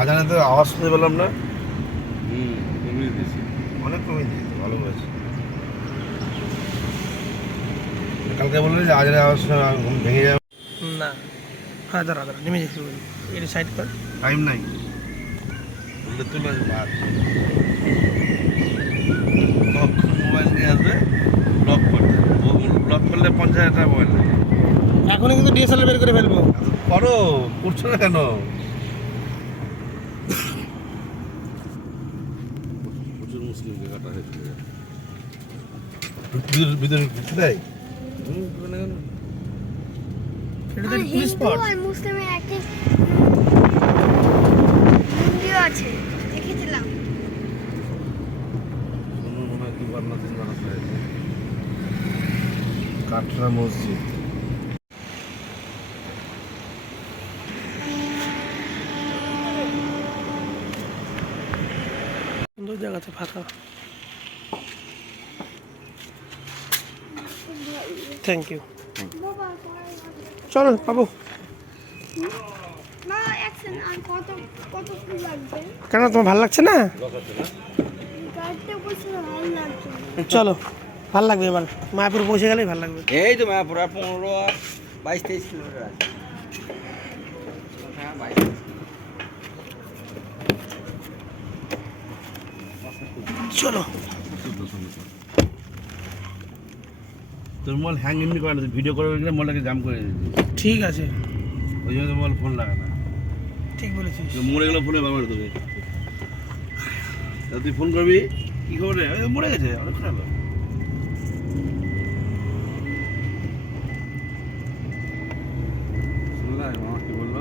আজানে তো আওয়াজ শুনতে পেলাম না। কমিয়ে দিয়েছি, অনেক কমে দিয়েছে, ভালো করেছে। কালকে বললি যে আজানের আওয়াজ শুনে ঘুম ভেঙে যাবে না। হ্যাঁ দাঁড়া নেমে যেতে বলি, এটা সাইড কর। টাইম নাই বললে তো না বাদ কখন মোবাইল নিয়ে আসবে ব্লক করতে, ব্লক করলে 50,000 টাকা মোবাইল লাগে। এখনই কিন্তু ডিএসএলআর বের করে ফেলবো। করো, করছো না কেন? প্রচুর মুসলিমকে কাটা হয়েছে। ভিতরে ঢুকতে দেয়? এটা তো পুলিশ স্পট। মুসলিমের একটা মন্দির আছে, দেখেছিলাম। মনে হয় 2 না 3 বার হয়েছে। কাটরা মসজিদ। সুন্দর জায়গাতে ফাঁকা। Thank you. চলো পাবো। না অ্যাকশন আর কত কত কি লাগবে? কেন তোমার ভালো লাগছে না? গাড়িতে বসে ভালো লাগছে। চলো, ভালো লাগবে এবার। মায়াপুর পৌঁছে গেলেই ভালো লাগবে। এই তো মায়াপুর 15-22-23 কিলোমিটার আছে। হ্যাঁ 22। চলো। তোর মোবাইল হ্যাং এমনি করে না, ভিডিও করে গেলে মোবাইলটাকে জাম করে দিয়েছি। ঠিক আছে, ওই জন্য মোবাইল ফোন লাগে না। ঠিক বলেছিস। মরে গেলে ফোনে ব্যবহার দেবে। তুই ফোন করবি, কি খবর রে? মরে গেছে, অনেক খারাপ। শুনলাম মামা কি বললো?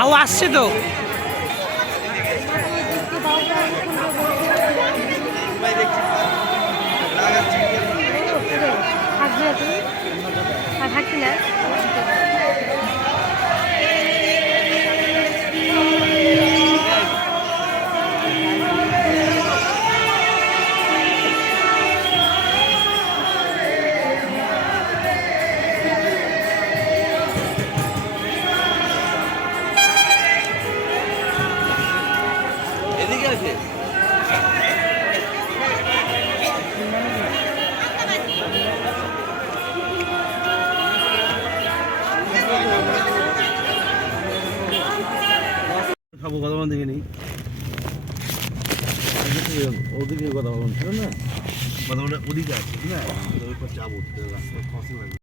আও আসছে তো। থাকবি না। এদিকে আছে। খাবো কথা বলতে দেখিনি। ওদিকে কথা বলছিল না, কথা বলে ওদিকে আছে ঠিক আছে, ওই পর যাবো রাস্তায় খসে লাগবে।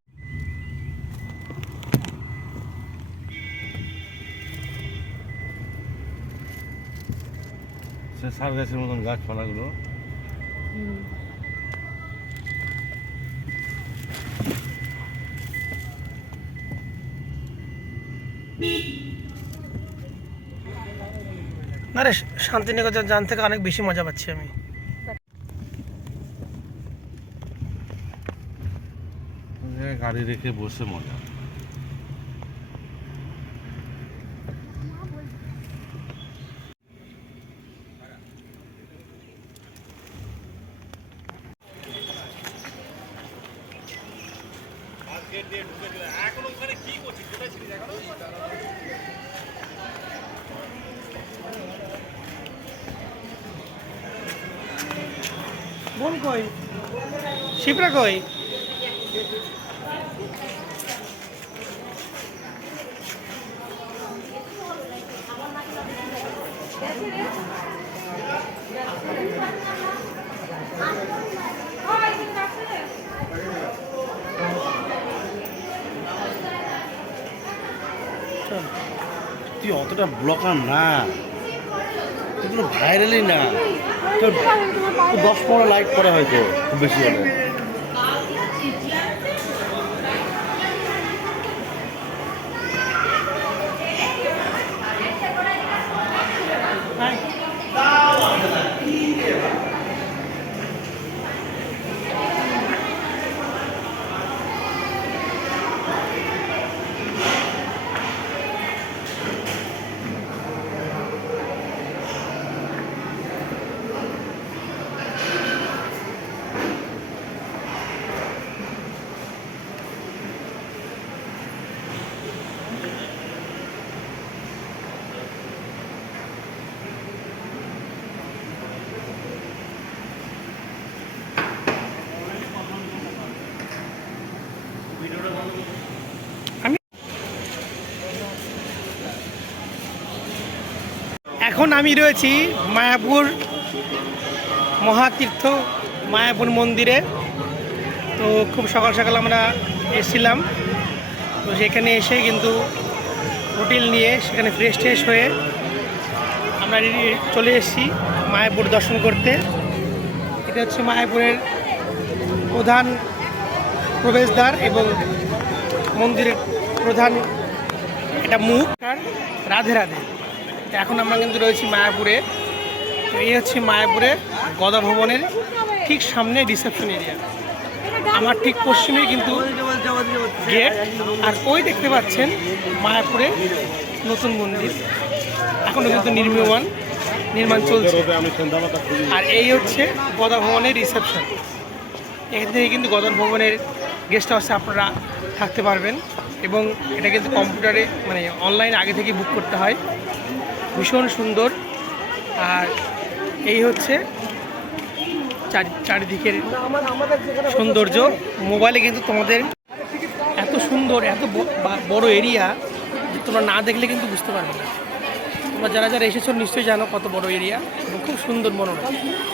সে সার গাছের মতন গাছপালাগুলো। না রে, শান্তিনিকেতন যান থেকে অনেক বেশি মজা পাচ্ছি আমি। গাড়ি রেখে বসে মজা। বোন কই? শিপ্রা কই? তুই অতটা ব্লকার না, তুই কোনো ভাইরালই না। তোর 10-15 লাইক করে হয়তো খুব বেশি হলে। এখন আমি রয়েছি মায়াপুর মহাতীর্থ মায়াপুর মন্দিরে। তো খুব সকাল সকাল আমরা এসেছিলাম, তো সেখানে এসে কিন্তু হোটেল নিয়ে সেখানে ফ্রেশ ট্রেশ হয়ে আমরা চলে এসেছি মায়াপুর দর্শন করতে। এটা হচ্ছে মায়াপুরের প্রধান প্রবেশদ্বার এবং মন্দিরের প্রধান এটা মুখ। আর রাধে রাধে। তো এখন আমরা কিন্তু রয়েছি মায়াপুরে। তো এই হচ্ছে মায়াপুরের গদা ভবনের ঠিক সামনে রিসেপশন এরিয়া। আমার ঠিক পশ্চিমে কিন্তু গেট, আর ওই দেখতে পাচ্ছেন মায়াপুরে নতুন মন্দির এখনও কিন্তু নির্মাণ চলছে। আর এই হচ্ছে গদা ভবনের রিসেপশন। এখান থেকে কিন্তু গদা ভবনের গেস্ট হাউসে আপনারা থাকতে পারবেন এবং এটা কিন্তু কম্পিউটারে মানে অনলাইনে আগে থেকে বুক করতে হয়। ভীষণ সুন্দর। আর এই হচ্ছে চারিদিকের সৌন্দর্য। মোবাইলে কিন্তু তোমাদের এত সুন্দর এত বড় এরিয়া তোমরা না দেখলে কিন্তু বুঝতে পারবে না। তোমরা যারা যারা এসেছো নিশ্চয়ই জানো কত বড় এরিয়া এবং খুব সুন্দর মনোরম।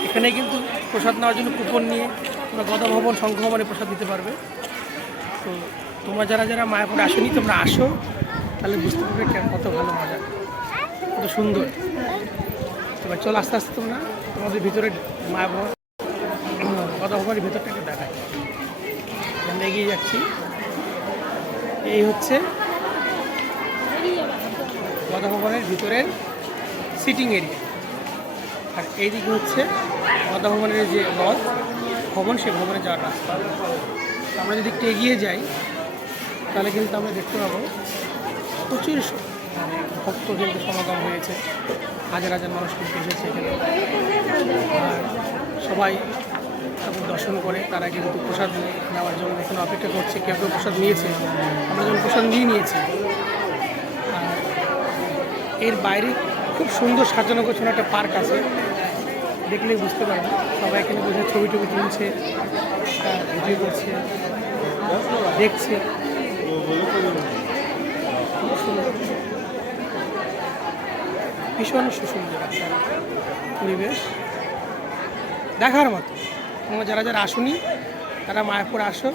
এখানে কিন্তু প্রসাদ নেওয়ার জন্য কুপন নিয়ে তোমরা গদা ভবন শঙ্খ ভবনে প্রসাদ দিতে পারবে। তো তোমরা যারা যারা মায়াপুরে আসোনি তোমরা আসো, তাহলে বুঝতে পারবে কত ভালো মজা, কত সুন্দর। এবার চলো আস্তে আস্তে তোমরা তোমাদের ভিতরে মায়াপুর গদা ভবনের ভিতরটাকে দেখায়। আমরা এগিয়ে যাচ্ছি। এই হচ্ছে গদা ভবনের ভিতরের সিটিং এরিয়া। আর এইদিকে হচ্ছে গদা ভবনের যে লজ ভবন, সেই ভবনে যাওয়ার রাস্তা। আমরা যদি একটু এগিয়ে যাই তাহলে কিন্তু আমরা দেখতে পাবো প্রচুর ভক্ত কিন্তু সমাগম হয়েছে। হাজার হাজার মানুষ কিন্তু এসেছে এখানে। আর সবাই ঠাকুর দর্শন করে তারা কিন্তু প্রসাদ নেওয়ার জন্য এখানে অপেক্ষা করছে। কেউ কেউ প্রসাদ নিয়েছে, আমরা যখন প্রসাদ নিয়েছি। আর এর বাইরে খুব সুন্দর সাজানো গোছানো একটা পার্ক আছে, দেখলেই বুঝতে পারবে। সবাই এখানে বসে ছবি টবি তুলছে, ভিডিও করছে, দেখছে। ভীষণ সুন্দর একটা পরিবেশ, দেখার মতো। তোমরা যারা যারা আসুনি তারা মায়াপুর আসো,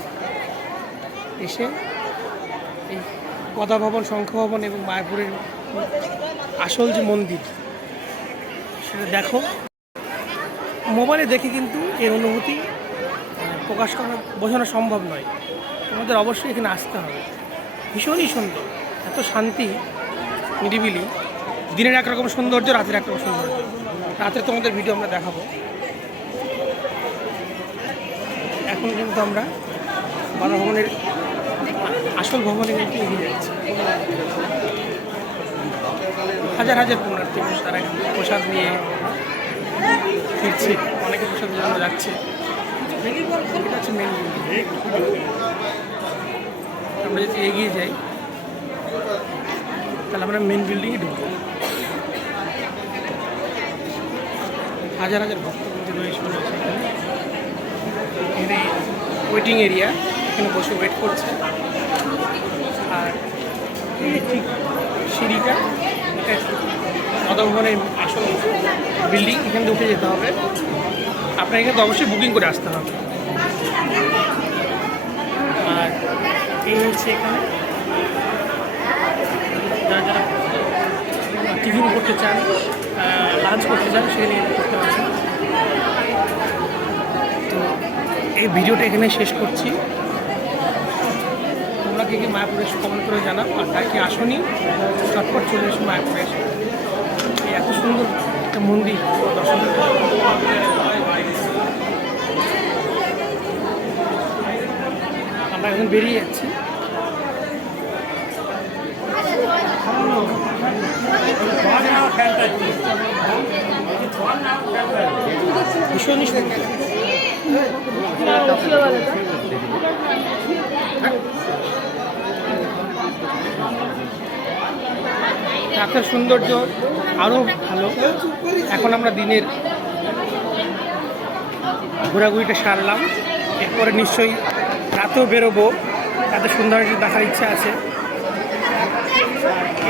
এসে এই গদা ভবন শঙ্খ ভবন এবং মায়াপুরের আসল যে মন্দির সেটা দেখো। মোবাইলে দেখে কিন্তু এর অনুভূতি প্রকাশ করা বোঝানো সম্ভব নয়। তোমাদের অবশ্যই এখানে আসতে হবে। ভীষণই সুন্দর, এত শান্তি, নিরিবিলি। দিনের একরকম সৌন্দর্য, রাতের একরকম সৌন্দর্য। রাতে তোমাদের ভিডিও আমরা দেখাবো। এখন কিন্তু আমরা গদা ভবনের আসল ভবনে কিন্তু এগিয়ে যাচ্ছি। হাজার হাজার পুণ্যার্থী তারা প্রসাদ নিয়ে ফিরছে, অনেকে প্রসাদ জন্য যাচ্ছে। এটা হচ্ছে মেন বিল্ডিং। আমরা যদি এগিয়ে যাই তাহলে আমরা মেন বিল্ডিংয়ে ঢুকবো। হাজার হাজার ভক্ত কিন্তু রয়েছে এখানে ওয়েটিং এরিয়া, এখানে বসে ওয়েট করছে। আর এই ঠিক সিঁড়িটা, এটা গদা ভবনের আসল বিল্ডিং। এখানে উঠে যেতে হবে। আপনার এখানে তো অবশ্যই বুকিং করে আসতে হবে। আর এই হচ্ছে এখানে যারা যারা টিফিন করতে চান, লাঞ্চ করতে চান, সেখানে করতে পারছেন। তো এই ভিডিওটা এখানে শেষ করছি। তোমরা কে মায়াপুরে কমেন্ট করে জানাও। আর তাই কি আসনি চটপট চলে এসো মায়াপুরে এসে এই এত সুন্দর একটা মন্দির দর্শন করতে। আমরা এখন বেরিয়ে যাচ্ছি। ভীষণই সুন্দর। রাতের সৌন্দর্য আরও ভালো। এখন আমরা দিনের ঘোরাঘুরিটা সারলাম, এরপরে নিশ্চয়ই রাতেও বেরোবো, রাতের সৌন্দর্য দেখার ইচ্ছা আছে।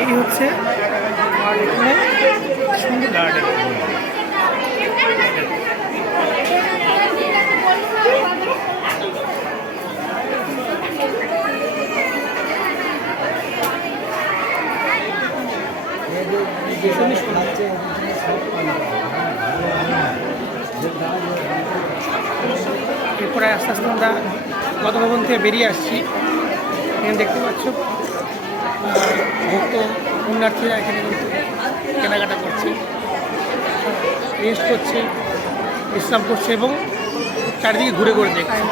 এই হচ্ছে আর এখানে সুন্দর গার্ডেন। ভীষণই সুন্দর। এরপরে আস্তে আস্তে আমরা গতভবন থেকে বেরিয়ে আসছি। এখানে দেখতে পাচ্ছ ভক্ত পুণ্যার্থীরা এখানে কিন্তু কেনাকাটা করছে, রেস্ট করছে, বিশ্রাম করছে এবং চারিদিকে ঘুরে ঘুরে দেখছে।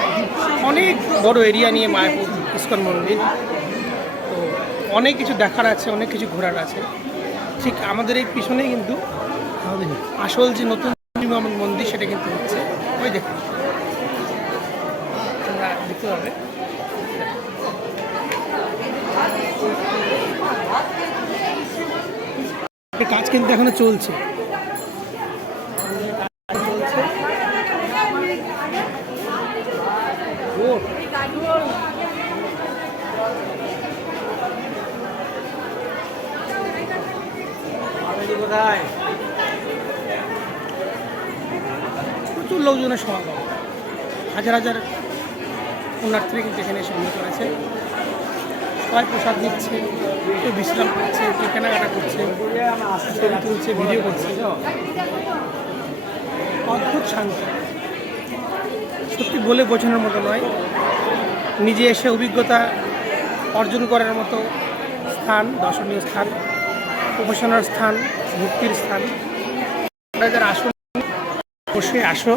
অনেক বড় এরিয়া নিয়ে মায়াপুর ইস্কন মন্দির, তো অনেক কিছু দেখার আছে, অনেক কিছু ঘোরার আছে। ঠিক আমাদের এই পিছনেই কিন্তু আসল যে নতুন মন্দির সেটা কিন্তু হচ্ছে। ওই দেখুন, তোমরা দেখতে পাবে। কাজ কিন্তু এখনো চলছে। প্রচুর লোকজনের সমাগম, হাজার হাজার পুণ্যার্থীরা কিন্তু এখানে এসে ভিড় করেছে। সবাই প্রসাদ দিচ্ছে, কেউ বিশ্রাম করছে, কেউ কেনাকাটা করছে, ছবি তুলছে, ভিডিও করছে। অদ্ভুত শান্তি, সত্যি বলে বোঝানোর মতো নয়। নিজে এসে অভিজ্ঞতা অর্জন করার মতো স্থান, দর্শনীয় স্থান, উপাসনার স্থান, ভক্তির স্থান। যারা আসো অবশ্যই আসো।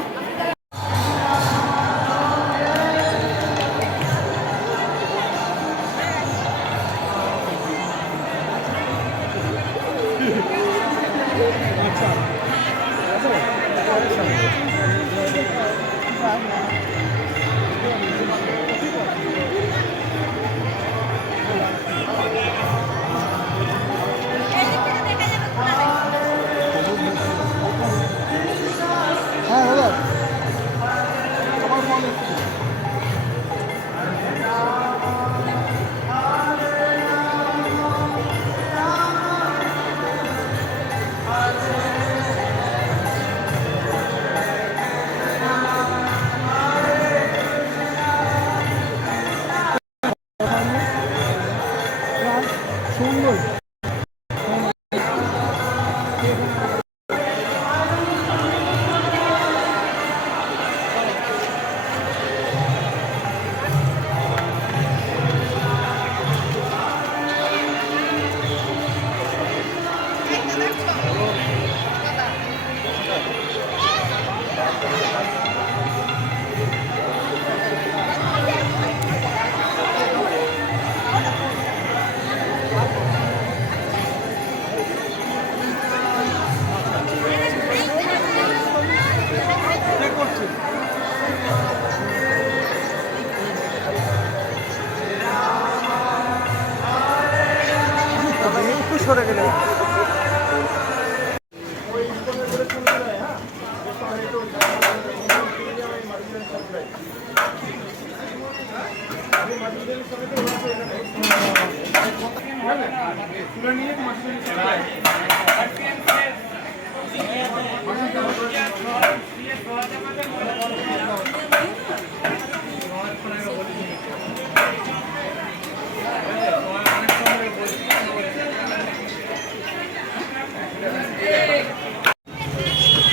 সরে গেলে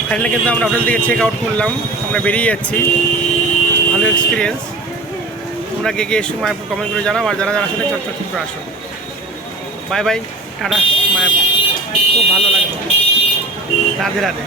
ফাইনালি কিন্তু আমরা হোটেল থেকে চেক আউট করলাম, আমরা বেরিয়ে যাচ্ছি। ভালো এক্সপিরিয়েন্স। তোমরা কে কে এসে মায়াপুর কমেন্ট করে জানাও, আর যারা যারা আসলে চটচট করে আসো। Bye bye, tata. মায়াপুর খুব ভালো লাগলো। রাধে রাধে।